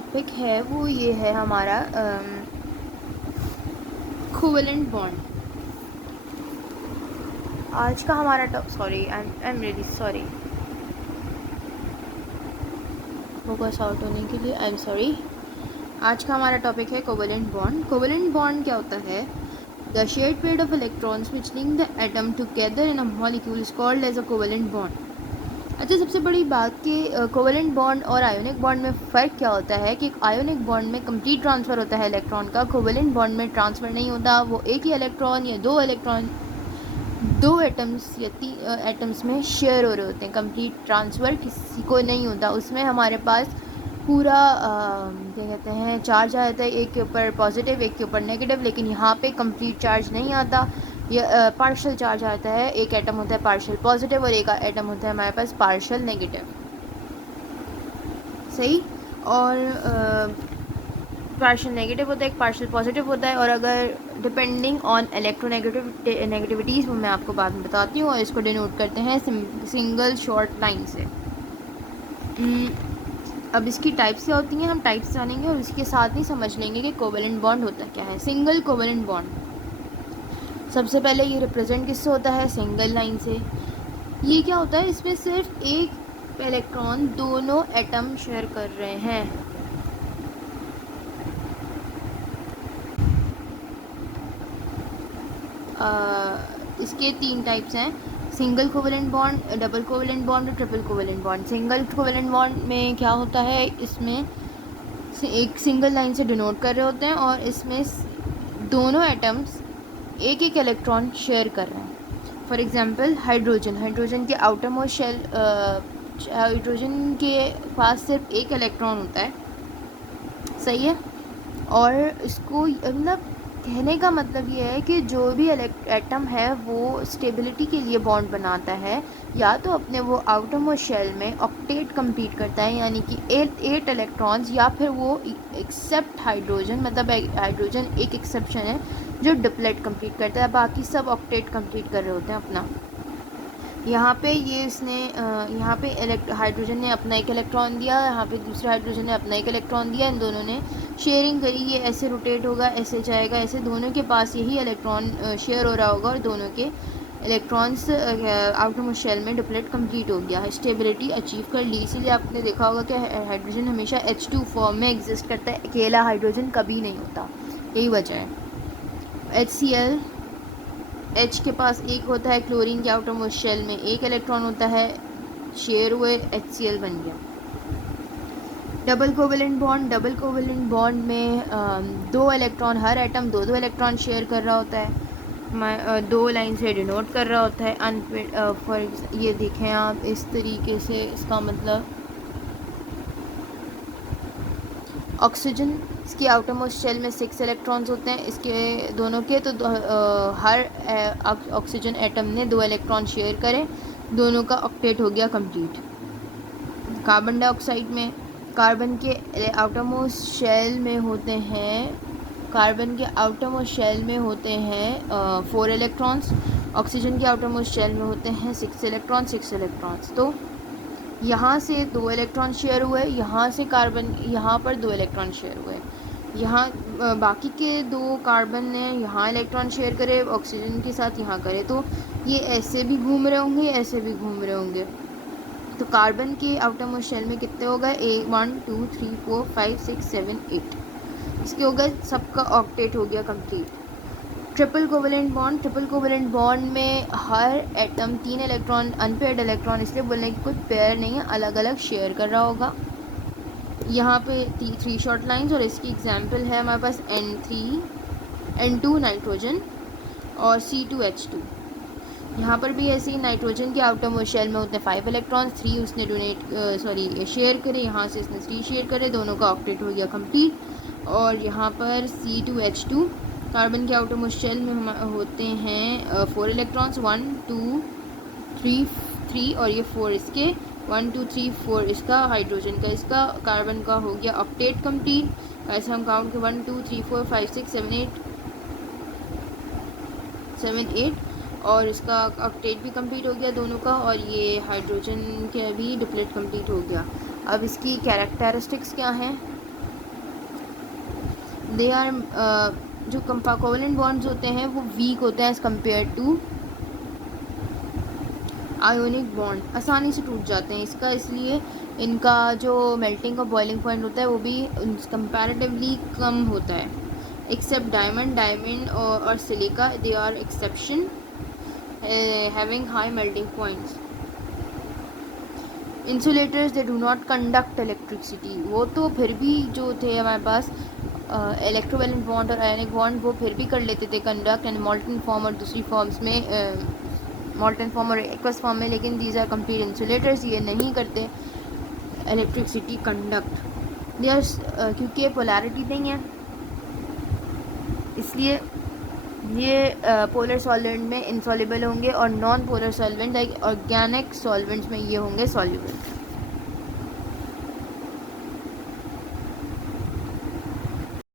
Topic है वो ये है हमारा कोवेलेंट बॉन्ड। आज का हमारा sorry I am really sorry focus out होने के लिए आई एम सॉरी। आज का हमारा टॉपिक है कोवेलेंट बॉन्ड। कोवेलेंट बॉन्ड क्या होता है? The shared pair of electrons which link the atom together in a molecule is called as a covalent bond. अच्छा, सबसे बड़ी बात कि कोवेलेंट बॉन्ड और आयोनिक बॉन्ड में फ़र्क क्या होता है कि आयोनिक बॉन्ड में कंप्लीट ट्रांसफ़र होता है इलेक्ट्रॉन का, कोवेलेंट बॉन्ड में ट्रांसफ़र नहीं होता। वो एक ही इलेक्ट्रॉन या दो एटम्स या तीन एटम्स में शेयर हो रहे होते हैं। कंप्लीट ट्रांसफ़र किसी को नहीं होता। उसमें हमारे पास पूरा क्या कहते हैं चार्ज आ जाता है, एक के ऊपर पॉजिटिव एक के ऊपर नेगेटिव, लेकिन यहाँ पे कंप्लीट चार्ज नहीं आता। या पार्शियल चार्ज आता है। एक एटम होता है पार्शियल पॉजिटिव और एक एटम होता है हमारे पास पार्शियल नेगेटिव। सही। और पार्शियल नेगेटिव होता है, एक पार्शियल पॉजिटिव होता है। और अगर डिपेंडिंग ऑन नेगेटिविटीज़ वो मैं आपको बाद में बताती हूँ। और इसको डिनोट करते हैं सिंगल शॉर्ट लाइन से। अब इसकी टाइप्स क्या होती हैं हम टाइप्स जानेंगे और इसके साथ ही समझ लेंगे कि कोवेलेंट बॉन्ड होता क्या है। सिंगल कोवेलेंट बॉन्ड सबसे पहले ये रिप्रेजेंट किससे होता है? सिंगल लाइन से। ये क्या होता है? इसमें सिर्फ एक इलेक्ट्रॉन दोनों एटम शेयर कर रहे हैं। इसके तीन टाइप्स हैं, single covalent bond, double covalent bond और triple covalent bond. Single covalent bond में क्या होता है? इसमें एक सिंगल लाइन से डिनोट कर रहे होते हैं और इसमें दोनों एटम्स एक एक इलेक्ट्रॉन शेयर कर रहे हैं। फॉर एग्जांपल हाइड्रोजन के आउटर मोस्ट शेल, हाइड्रोजन के पास सिर्फ एक इलेक्ट्रॉन होता है। सही है। और इसको मतलब कहने का मतलब ये है कि जो भी एटम है वो स्टेबिलिटी के लिए बॉन्ड बनाता है, या तो अपने वो आउटर मोस्ट शेल में ऑक्टेट कंप्लीट करता है यानी कि 8 इलेक्ट्रॉन्स, या फिर वो एक्सेप्ट हाइड्रोजन, मतलब हाइड्रोजन एक एक्सेप्शन है जो डिप्लेट कंप्लीट करता है, बाकी सब ऑक्टेट कंप्लीट कर रहे होते हैं अपना। यहाँ पे ये इसने यहाँ पे हाइड्रोजन ने अपना एक इलेक्ट्रॉन दिया, यहाँ पे दूसरे हाइड्रोजन ने अपना एक इलेक्ट्रॉन दिया। इन दोनों ने शेयरिंग करी। ये ऐसे रोटेट होगा, ऐसे जाएगा, ऐसे दोनों के पास यही इलेक्ट्रॉन शेयर हो रहा होगा और दोनों के इलेक्ट्रॉन्स आउटर मोस्ट शेल में डिप्लेट कंप्लीट हो गया, स्टेबिलिटी अचीव कर ली। इसीलिए आपने देखा होगा कि हाइड्रोजन हमेशा H2 फॉर्म में एग्जिस्ट करता है, अकेला हाइड्रोजन कभी नहीं होता। यही वजह है। HCl, H के पास एक होता है, क्लोरीन के आउटर मोस्ट शेल में एक इलेक्ट्रॉन होता है, शेयर हुए HCl बन गया। डबल कोवेलेंट बॉन्ड में दो इलेक्ट्रॉन, हर एटम दो इलेक्ट्रॉन शेयर कर रहा होता है, दो लाइन से डिनोट कर रहा होता है। फॉर ये देखें आप इस तरीके से, इसका मतलब ऑक्सीजन, इसके आउटर मोस्ट शेल में 6 इलेक्ट्रॉन्स होते हैं इसके दोनों के, तो हर ऑक्सीजन एटम ने 2 इलेक्ट्रॉन शेयर करे, दोनों का ऑक्टेट हो गया कंप्लीट। कार्बन डाइऑक्साइड में कार्बन के आउटर मोस्ट शेल में होते हैं 4 इलेक्ट्रॉन्स, ऑक्सीजन के आउटर मोस्ट शेल में होते हैं 6 इलेक्ट्रॉन्स। तो यहाँ से 2 इलेक्ट्रॉन शेयर हुए, यहाँ से कार्बन यहाँ पर 2 इलेक्ट्रॉन शेयर हुए, यहाँ बाकी के 2 कार्बन ने यहाँ इलेक्ट्रॉन शेयर करे ऑक्सीजन के साथ, यहाँ करे, तो ये ऐसे भी घूम रहे होंगे, ऐसे भी घूम रहे होंगे। तो कार्बन के आउटर मोस्ट शेल में कितने हो गए? 1 2 3 4 5 6 7 8, इसके हो गए, सबका ऑक्टेट हो गया कंप्लीट। ट्रिपल कोवेलेंट बॉन्ड में हर एटम 3 इलेक्ट्रॉन, अनपेयर्ड इलेक्ट्रॉन इसलिए बोलने की कोई पेयर नहीं है, अलग अलग शेयर कर रहा होगा। यहाँ पे 3 शॉर्ट लाइंस और इसकी एग्जांपल है हमारे पास N2 नाइट्रोजन और C2H2। यहाँ पर भी ऐसे ही नाइट्रोजन के आउटर मोस्ट शेल में होते हैं 5 इलेक्ट्रॉन्स, 3 उसने शेयर करे, यहाँ से इसने 3 शेयर करे, दोनों का ऑक्टेट हो गया कंप्लीट। और यहाँ पर C2H2 कार्बन के आउटर मोस्ट शेल में होते हैं 4 इलेक्ट्रॉन्स, 1 2 3 और ये 4 इसके, 1 2 3 4 इसका हाइड्रोजन का, इसका कार्बन का हो गया ऑक्टेट कंप्लीट। ऐसे हम काउंट के 1 2 3 4 5 6 7 8 और इसका ऑक्टेट भी कंप्लीट हो गया दोनों का, और ये हाइड्रोजन के भी डिप्लेट कंप्लीट हो गया। अब इसकी कैरेक्टरिस्टिक्स क्या हैं? दे आर जो कोवेलेंट बॉन्ड्स होते हैं वो वीक होते हैं as compare to ionic bond, आसानी से टूट जाते हैं। इसका इसलिए इनका जो मेल्टिंग और बॉइलिंग पॉइंट होता है वो भी कंपैरेटिवली कम होता है। एक्सेप्ट डायमंड और silica, they are exception having high melting points. Insulators they do not conduct electricity, वो तो फिर भी जो थे हमारे पास इलेक्ट्रोवैलेंट बॉन्ड और आयनिक बॉन्ड वो फिर भी कर लेते थे कंडक्ट एंड मॉल्टन फॉर्म और दूसरी फॉर्म्स में मॉल्टन फॉर्म और एक्वस फॉर्म में, लेकिन दीज आर कंप्लीट इंसुलेटर्स, ये नहीं करते इलेक्ट्रिसिटी कंडक्ट। दे आर क्योंकि पोलैरिटी नहीं है इसलिए ये पोलर सॉल्वेंट में इनसॉल्युबल होंगे और non polar solvent like organic solvents में ये होंगे सॉल्युबल।